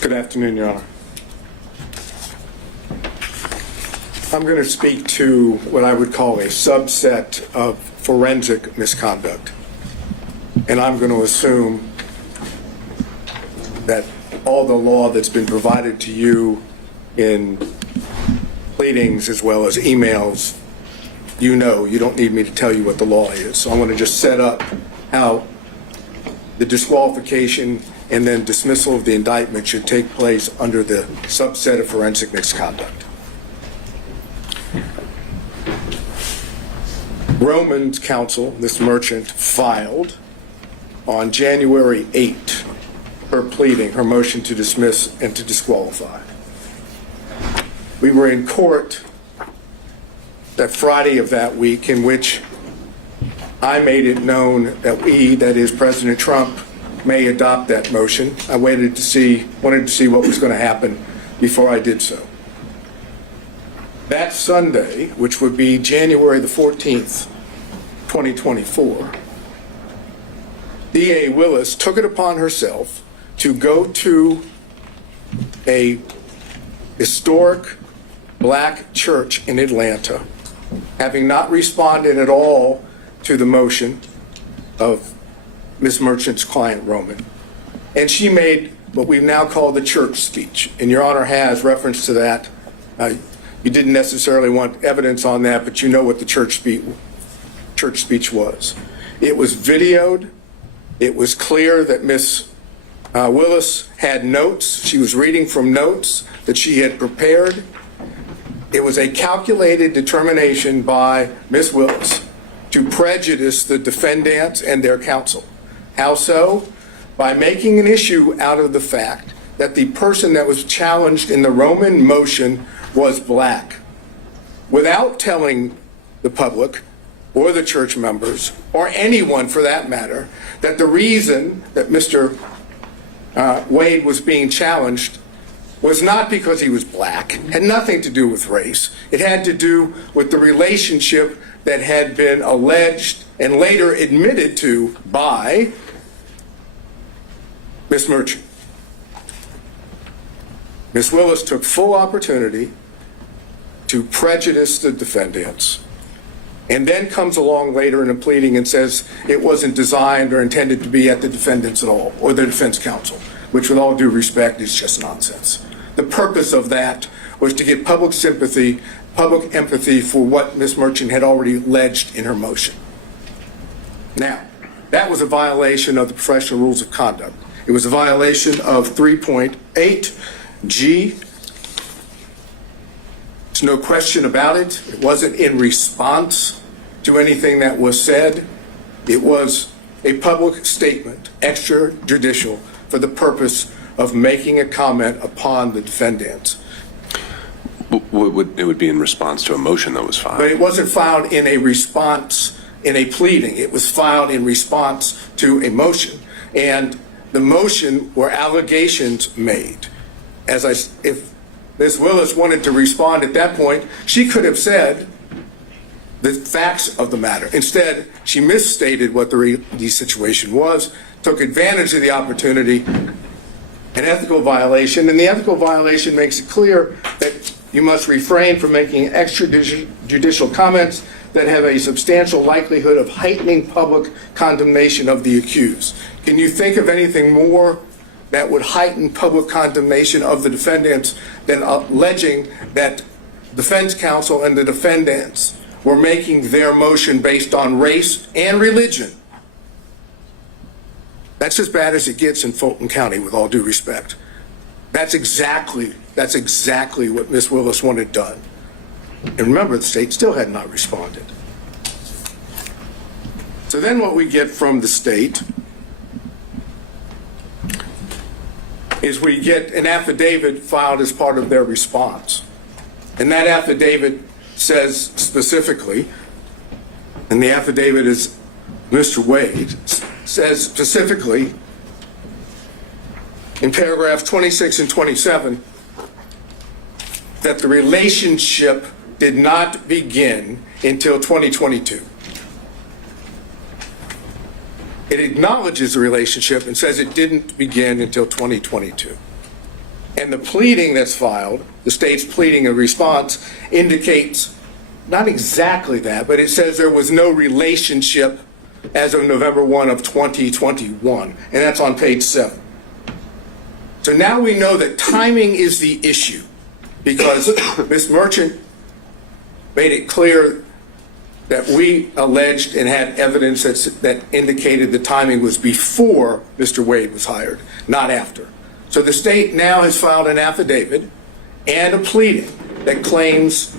Good afternoon, Your Honor. I'm going to speak to what I would call a subset of forensic misconduct. And I'm going to assume that all the law that's been provided to you in pleadings as well as emails, you know, you don't need me to tell you what the law is. So I'm going to just set up how the disqualification and then dismissal of the indictment should take place under the subset of forensic misconduct. Roman's counsel, this merchant, filed on January 8 her pleading, her motion to dismiss and to disqualify. We were in court that Friday of that week in which I made it known that we, that is President Trump, may adopt that motion. I wanted to see what was going to happen before I did so. That Sunday, which would be January the 14th, 2024, DA Willis took it upon herself to go to a historic black church in Atlanta, having not responded at all to the motion of Ms. Merchant's client, Roman. And she made what we now call the church speech. And Your Honor has reference to that. You didn't necessarily want evidence on that, but you know what the church speech was. It was videoed. It was clear that Ms. Willis had notes. She was reading from notes that she had prepared. It was a calculated determination by Ms. Willis to prejudice the defendants and their counsel. How so? By making an issue out of the fact that the person that was challenged in the Roman motion was black, without telling the public or the church members or anyone for that matter that the reason that Mr. Wade was being challenged was not because he was black, had nothing to do with race. It had to do with the relationship that had been alleged and later admitted to by Ms. Merchant. Ms. Willis took full opportunity to prejudice the defendants and then comes along later in a pleading and says it wasn't designed or intended to be at the defendants at all or the defense counsel, which with all due respect is just nonsense. The purpose of that was to get public sympathy, public empathy for what Ms. Merchant had already alleged in her motion. Now, that was a violation of the professional rules of conduct. It was a violation of 3.8G. There's no question about it. It wasn't in response to anything that was said. It was a public statement, extrajudicial, for the purpose of making a comment upon the defendants. It would be in response to a motion that was filed. But it wasn't filed in a response, in a pleading. It was filed in response to a motion. And the motion were allegations made. If Ms. Willis wanted to respond at that point, she could have said the facts of the matter. Instead, she misstated what the situation was, took advantage of the opportunity, an ethical violation, and the ethical violation makes it clear that you must refrain from making extrajudicial comments that have a substantial likelihood of heightening public condemnation of the accused. Can you think of anything more that would heighten public condemnation of the defendants than alleging that defense counsel and the defendants were making their motion based on race and religion? That's as bad as it gets in Fulton County, with all due respect. That's exactly what Ms. Willis wanted done. And remember, the state still had not responded. So then what we get from the state is we get an affidavit filed as part of their response. And that affidavit says specifically, and the affidavit is Mr. Wade, says specifically in paragraphs 26 and 27 that the relationship did not begin until 2022. It acknowledges the relationship and says it didn't begin until 2022. And the pleading that's filed, the state's pleading in response, indicates not exactly that, but it says there was no relationship as of November 1 of 2021, and that's on page 7. So now we know that timing is the issue, because Ms. Merchant made it clear that we alleged and had evidence that indicated the timing was before Mr. Wade was hired, not after. So the state now has filed an affidavit and a pleading that claims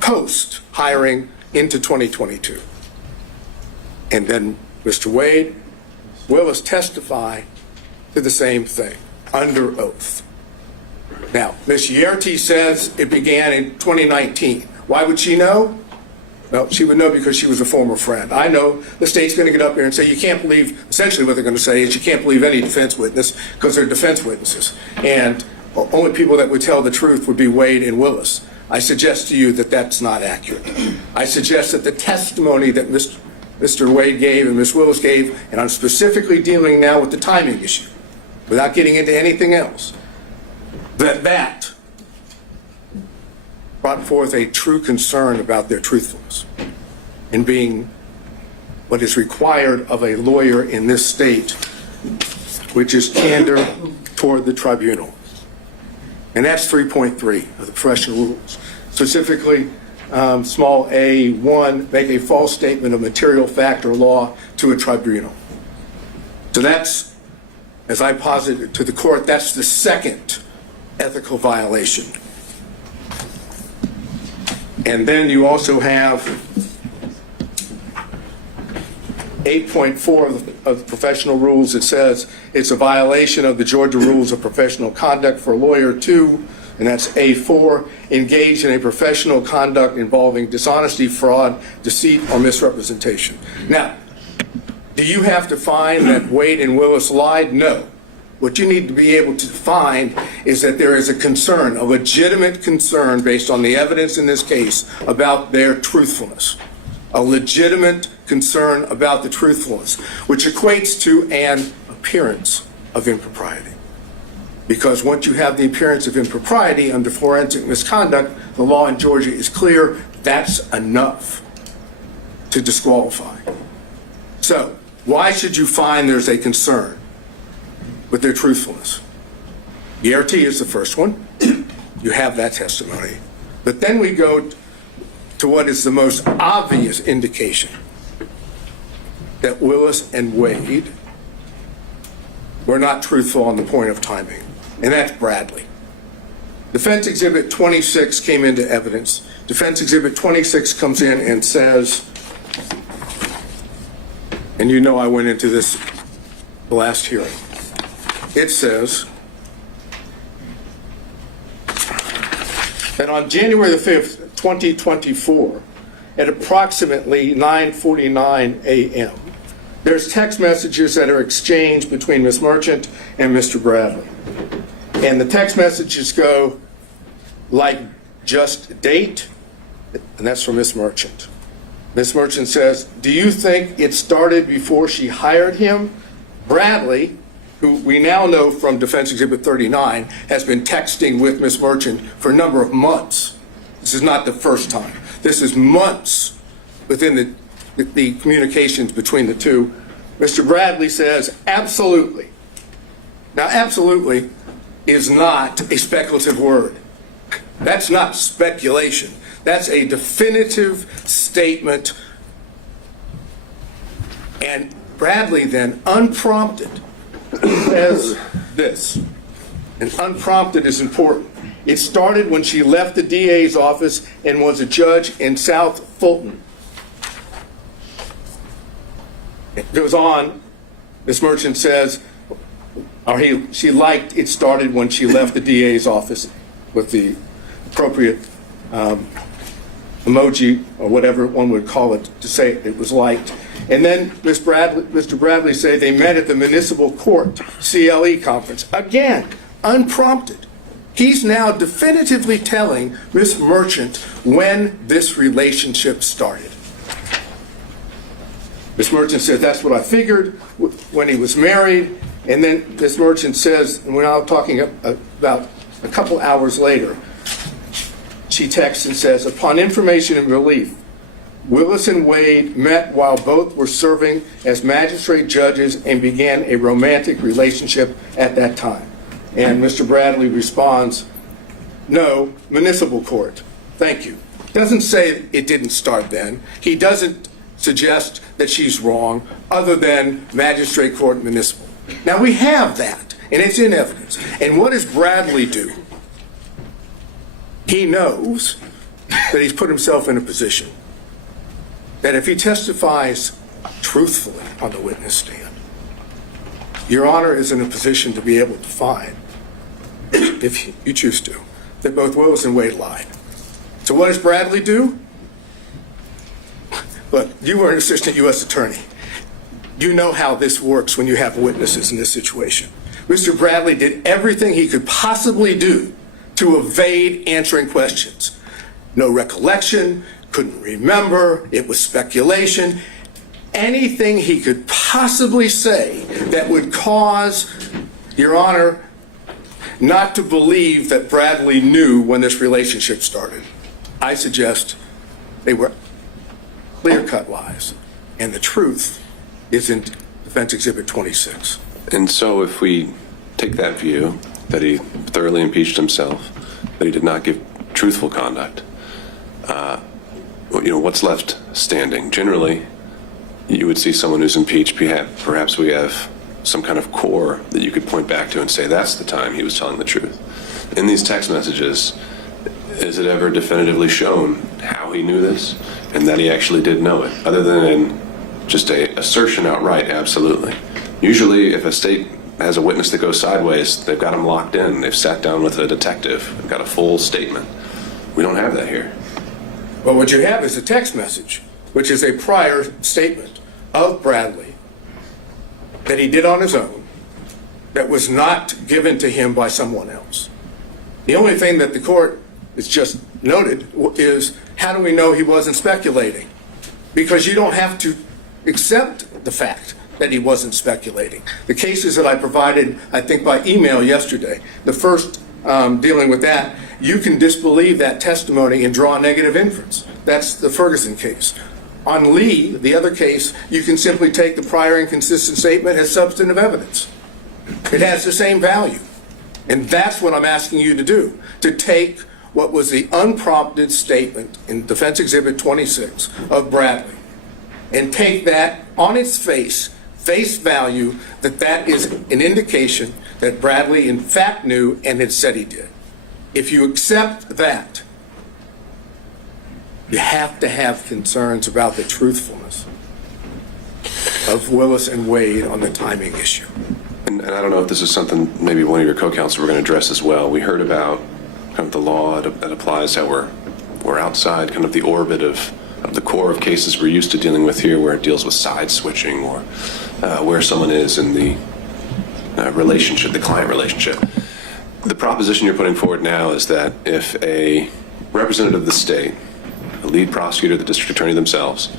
post-hiring into 2022. And then Mr. Wade, Willis testify to the same thing under oath. Now, Ms. Yerty says it began in 2019. Why would she know? Well, she would know because she was a former friend. I know the state's going to get up here and say you can't believe, essentially what they're going to say is you can't believe any defense witness because they're defense witnesses. And only people that would tell the truth would be Wade and Willis. I suggest to you that that's not accurate. I suggest that the testimony that Mr. Wade gave and Ms. Willis gave, and I'm specifically dealing now with the timing issue, without getting into anything else, that brought forth a true concern about their truthfulness in being what is required of a lawyer in this state, which is candor toward the tribunal. And that's 3.3 of the professional rules. Specifically, small a1, make a false statement of material fact or law to a tribunal. So that's, as I posited to the court, that's the second ethical violation. And then you also have 8.4 of the professional rules. It says it's a violation of the Georgia Rules of Professional Conduct for a lawyer to, and that's A4, engage in a professional conduct involving dishonesty, fraud, deceit, or misrepresentation. Now, do you have to find that Wade and Willis lied? No. What you need to be able to find is that there is a concern, a legitimate concern based on the evidence in this case about their truthfulness. A legitimate concern about the truthfulness, which equates to an appearance of impropriety. Because once you have the appearance of impropriety under forensic misconduct, the law in Georgia is clear, that's enough to disqualify. So, why should you find there's a concern with their truthfulness? ERT is the first one. You have that testimony. But then we go to what is the most obvious indication that Willis and Wade were not truthful on the point of timing, and that's Bradley. Defense Exhibit 26 came into evidence. Defense Exhibit 26 comes in and says, and you know I went into this the last hearing. It says that on January the 5th, 2024, at approximately 9:49 a.m., there's text messages that are exchanged between Ms. Merchant and Mr. Bradley. And the text messages go like, just date, and that's from Ms. Merchant. Ms. Merchant says, do you think it started before she hired him? Bradley, who we now know from Defense Exhibit 39, has been texting with Ms. Merchant for a number of months. This is not the first time. This is months within the communications between the two. Mr. Bradley says, absolutely. Now, absolutely is not a speculative word. That's not speculation. That's a definitive statement. And Bradley then, unprompted, says this. And unprompted is important. It started when she left the DA's office and was a judge in South Fulton. It goes on, Ms. Merchant says, she liked it started when she left the DA's office with the appropriate emoji or whatever one would call it to say it was liked. And then Mr. Bradley say they met at the municipal court CLE conference. Again, unprompted. He's now definitively telling Ms. Merchant when this relationship started. Ms. Merchant says, that's what I figured when he was married. And then Ms. Merchant says, and we're now talking about A couple hours later, she texts and says, upon information and belief, Willis and Wade met while both were serving as magistrate judges and began a romantic relationship at that time. And Mr. Bradley responds, no, municipal court. Thank you. Doesn't say it didn't start then. He doesn't suggest that she's wrong, other than magistrate court municipal. Now we have that, and it's in evidence. And what does Bradley do? He knows that he's put himself in a position that if he testifies truthfully on the witness stand, Your Honor is in a position to be able to find, if you choose to, that both Willis and Wade lied. So what does Bradley do? Look, you were an assistant U.S. attorney. You know how this works when you have witnesses in this situation. Mr. Bradley did everything he could possibly do to evade answering questions. No recollection, couldn't remember, it was speculation. Anything he could possibly say that would cause Your Honor not to believe that Bradley knew when this relationship started. I suggest they were clear-cut lies, and the truth is in Defense Exhibit 26. And so if we take that view, that he thoroughly impeached himself, that he did not give truthful conduct, what's left standing? Generally, you would see someone who's impeached, perhaps we have some kind of core that you could point back to and say that's the time he was telling the truth. In these text messages, is it ever definitively shown how he knew this and that he actually did know it, other than in just a assertion outright? Absolutely. Usually, if a state has a witness that goes sideways, they've got him locked in. They've sat down with a detective and got a full statement. We don't have that here. Well, what you have is a text message, which is a prior statement of Bradley that he did on his own, that was not given to him by someone else. The only thing that the court has just noted is, how do we know he wasn't speculating? Because you don't have to accept the fact that he wasn't speculating. The cases that I provided, I think by email yesterday, the first dealing with that, you can disbelieve that testimony and draw a negative inference. That's the Ferguson case. On Lee, the other case, you can simply take the prior inconsistent statement as substantive evidence. It has the same value. And that's what I'm asking you to do, to take what was the unprompted statement in Defense Exhibit 26 of Bradley, and take that on its face value, that is an indication that Bradley in fact knew and had said he did. If you accept that, you have to have concerns about the truthfulness of Willis and Wade on the timing issue. And I don't know if this is something maybe one of your co-counsel were going to address as well. We heard about kind of the law that applies, how we're outside kind of the orbit of the core of cases we're used to dealing with here, where it deals with side switching or where someone is in the relationship, the client relationship. The proposition you're putting forward now is that if a representative of the state, the lead prosecutor, the district attorney themselves,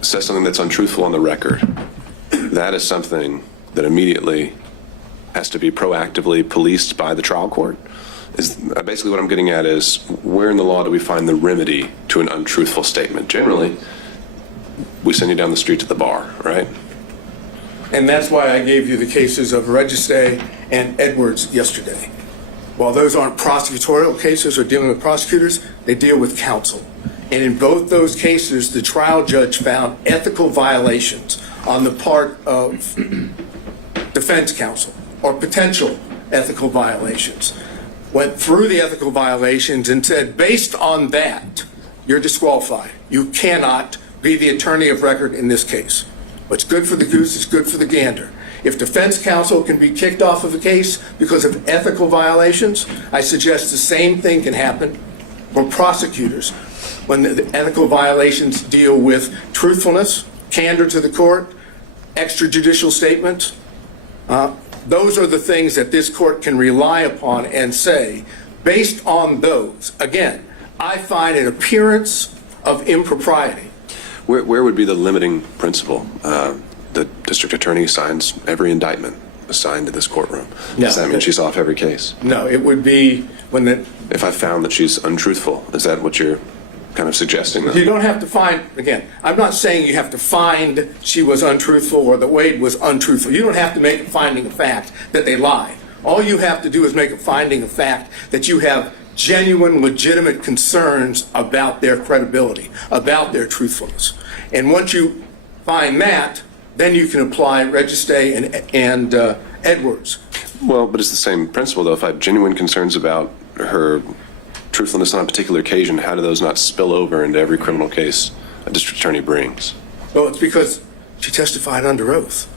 says something that's untruthful on the record, that is something that immediately has to be proactively policed by the trial court. Is basically what I'm getting at is, where in the law do we find the remedy to an untruthful statement? Generally, we send you down the street to the bar, right? And that's why I gave you the cases of Registe and Edwards yesterday. While those aren't prosecutorial cases or dealing with prosecutors, they deal with counsel. And in both those cases, the trial judge found ethical violations on the part of defense counsel, or potential ethical violations. Went through the ethical violations and said, based on that, you're disqualified. You cannot be the attorney of record in this case. What's good for the goose is good for the gander. If defense counsel can be kicked off of a case because of ethical violations, I suggest the same thing can happen for prosecutors when the ethical violations deal with truthfulness, candor to the court, extrajudicial statements. Those are the things that this court can rely upon and say, based on those, again, I find an appearance of impropriety. Where would be the limiting principle? The district attorney signs every indictment. assigned to this courtroom. No. Does that mean she's off every case? No, it would be when the, If I found that she's untruthful, is that what you're kind of suggesting? you don't have to find, again, I'm not saying you have to find she was untruthful or that Wade was untruthful. You don't have to make a finding of fact that they lied. All you have to do is make a finding of fact that you have genuine, legitimate concerns about their credibility, about their truthfulness. And once you find that, then you can apply Registay and Edwards. Well, but it's the same principle, though. If I have genuine concerns about her truthfulness on a particular occasion, how do those not spill over into every criminal case a district attorney brings? Well, it's because she testified under oath,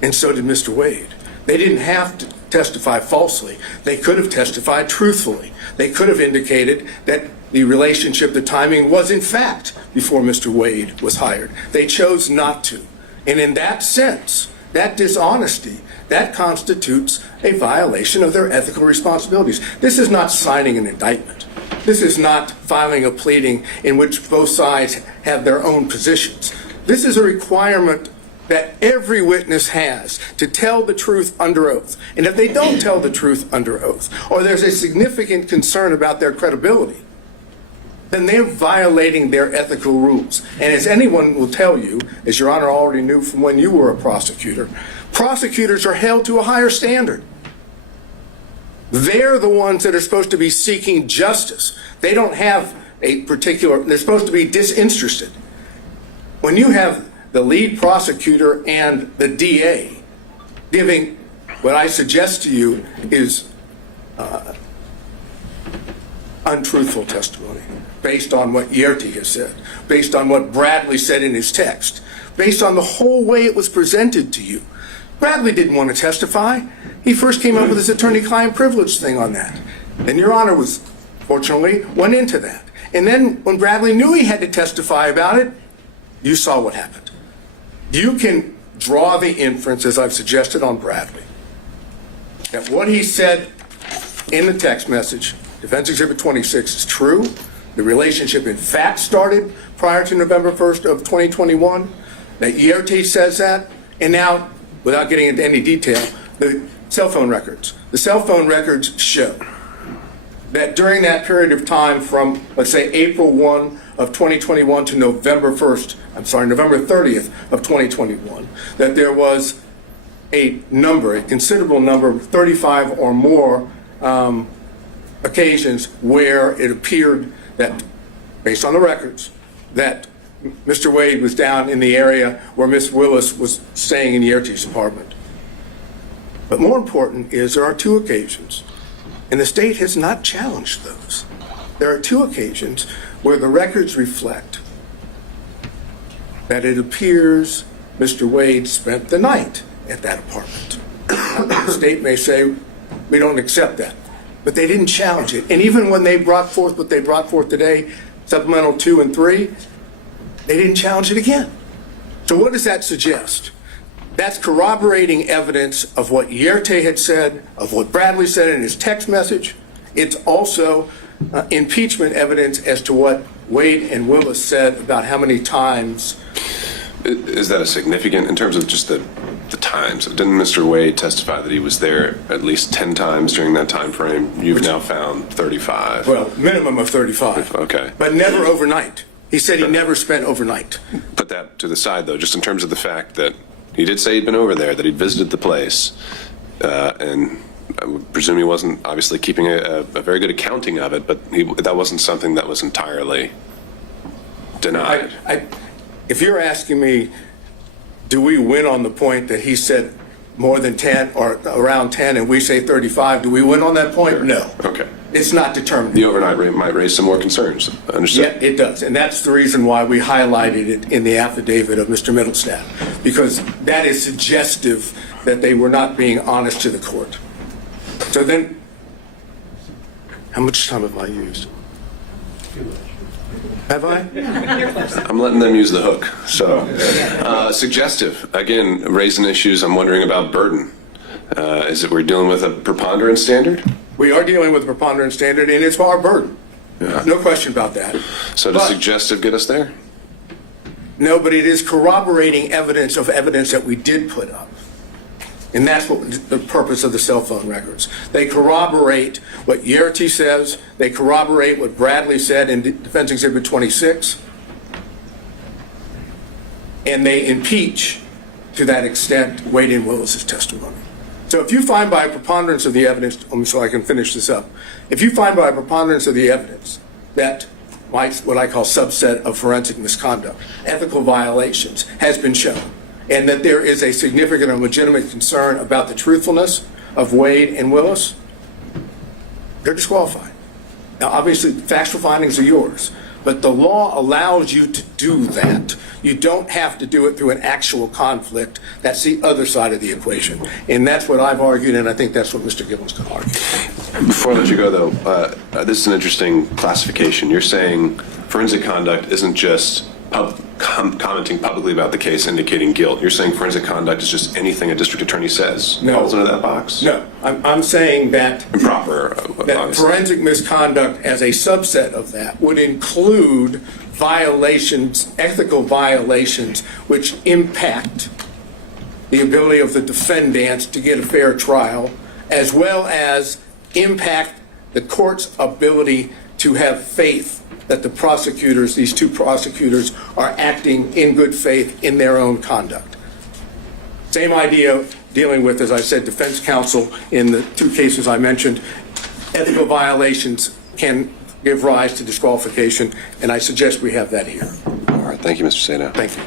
and so did Mr. Wade. They didn't have to testify falsely. They could have testified truthfully. They could have indicated that the relationship, the timing was in fact before Mr. Wade was hired. They chose not to. And in that sense, that dishonesty, that constitutes a violation of their ethical responsibilities. This is not signing an indictment. This is not filing a pleading in which both sides have their own positions. This is a requirement that every witness has to tell the truth under oath. And if they don't tell the truth under oath, or there's a significant concern about their credibility, then they're violating their ethical rules. And as anyone will tell you, as Your Honor already knew from when you were a prosecutor, prosecutors are held to a higher standard. They're the ones that are supposed to be seeking justice. They don't have a particular, they're supposed to be disinterested. When you have the lead prosecutor and the DA giving what I suggest to you is untruthful testimony based on what Yerty has said, based on what Bradley said in his text, based on the whole way it was presented to you. Bradley didn't want to testify. He first came up with his attorney-client privilege thing on that. And Your Honor was, fortunately, went into that. And then when Bradley knew he had to testify about it, you saw what happened. You can draw the inference, as I've suggested on Bradley, that what he said in the text message, Defense Exhibit 26, is true. The relationship, in fact, started prior to November 1st of 2021. That Yerty says that. And now, without getting into any detail, the cell phone records. The cell phone records show that during that period of time from, let's say, April 1 of 2021 to November 30th of 2021, that there was a considerable number, 35 or more occasions where it appeared that, based on the records, that Mr. Wade was down in the area where Ms. Willis was staying in Yerty's apartment. But more important is there are two occasions, and the state has not challenged those. There are two occasions where the records reflect that it appears Mr. Wade spent the night at that apartment. The state may say, we don't accept that, but they didn't challenge it. And even when they brought forth what they brought forth today, Supplemental 2 and 3, they didn't challenge it again. So what does that suggest? That's corroborating evidence of what Yerty had said, of what Bradley said in his text message. It's also impeachment evidence as to what Wade and Willis said about how many times. Is that a significant, in terms of just the times? Didn't Mr. Wade testify that he was there at least 10 times during that time frame? You've now found 35. Well, minimum of 35. Okay. But never overnight. He said he never spent overnight. Put that to the side, though, just in terms of the fact that he did say he'd been over there, that he'd visited the place, and I would presume he wasn't obviously keeping a very good accounting of it, but that wasn't something that was entirely denied. If you're asking me, do we win on the point that he said more than 10 or around 10 and we say 35, do we win on that point? Sure. No. Okay. It's not determined. The overnight rate might raise some more concerns. Understood? Yeah, it does. And that's the reason why we highlighted it in the affidavit of Mr. Middlestaff, because that is suggestive that they were not being honest to the court. So then, how much time have I used? Have I? I'm letting them use the hook. So, suggestive. Again, raising issues I'm wondering about burden. Is it we're dealing with a preponderance standard? We are dealing with a preponderance standard, and it's our burden. Yeah. No question about that. So does suggestive get us there? No, but it is corroborating evidence of evidence that we did put up. And that's what the purpose of the cell phone records. They corroborate what Yerty says. They corroborate what Bradley said in Defense Exhibit 26. And they impeach, to that extent, Wade and Willis's testimony. So if you find by a preponderance of the evidence, so I can finish this up, if you find by a preponderance of the evidence that what I call subset of forensic misconduct, ethical violations, has been shown, and that there is a significant and legitimate concern about the truthfulness of Wade and Willis, they're disqualified. Now, obviously, factual findings are yours, but the law allows you to do that. You don't have to do it through an actual conflict. That's the other side of the equation. And that's what I've argued, and I think that's what Mr. Gibbons can argue. Before I let you go, though, this is an interesting classification. You're saying forensic conduct isn't just commenting publicly about the case indicating guilt. You're saying forensic conduct is just anything a district attorney says falls into that box? No, I'm saying that improper. That forensic misconduct as a subset of that would include violations, ethical violations, which impact the ability of the defendant to get a fair trial, as well as impact the court's ability to have faith that the prosecutors, these two prosecutors, are acting in good faith in their own conduct. Same idea dealing with, as I said, defense counsel in the two cases I mentioned. Ethical violations can give rise to disqualification, and I suggest we have that here. All right. Thank you, Mr. Sadow. Thank you.